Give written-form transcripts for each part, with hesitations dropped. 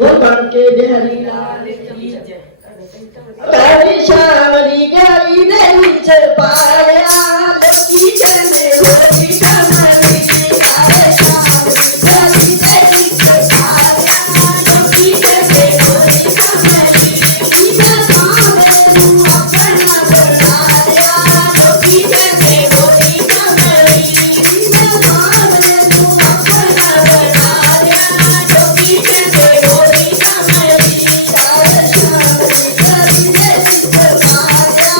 वो बन के बिहारी तारी शामली गली दे विच पाया लोकी कहंदे होली कमली तारे शामली गली दे विच पाया लोकी कहंदे होली कमली इना सामने नू अपना बनाया लोकी कहंदे होली कमली इना सामने नू अपना बनाया लोकी कहंदे होली कमली तारे शामली गली दे विच पाया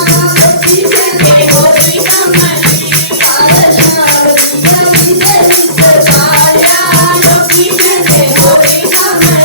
लोकी कहंदे होली कमली तारे शामली गली दे विच पाया लोकी कहंदे होली कमली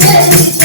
Yes.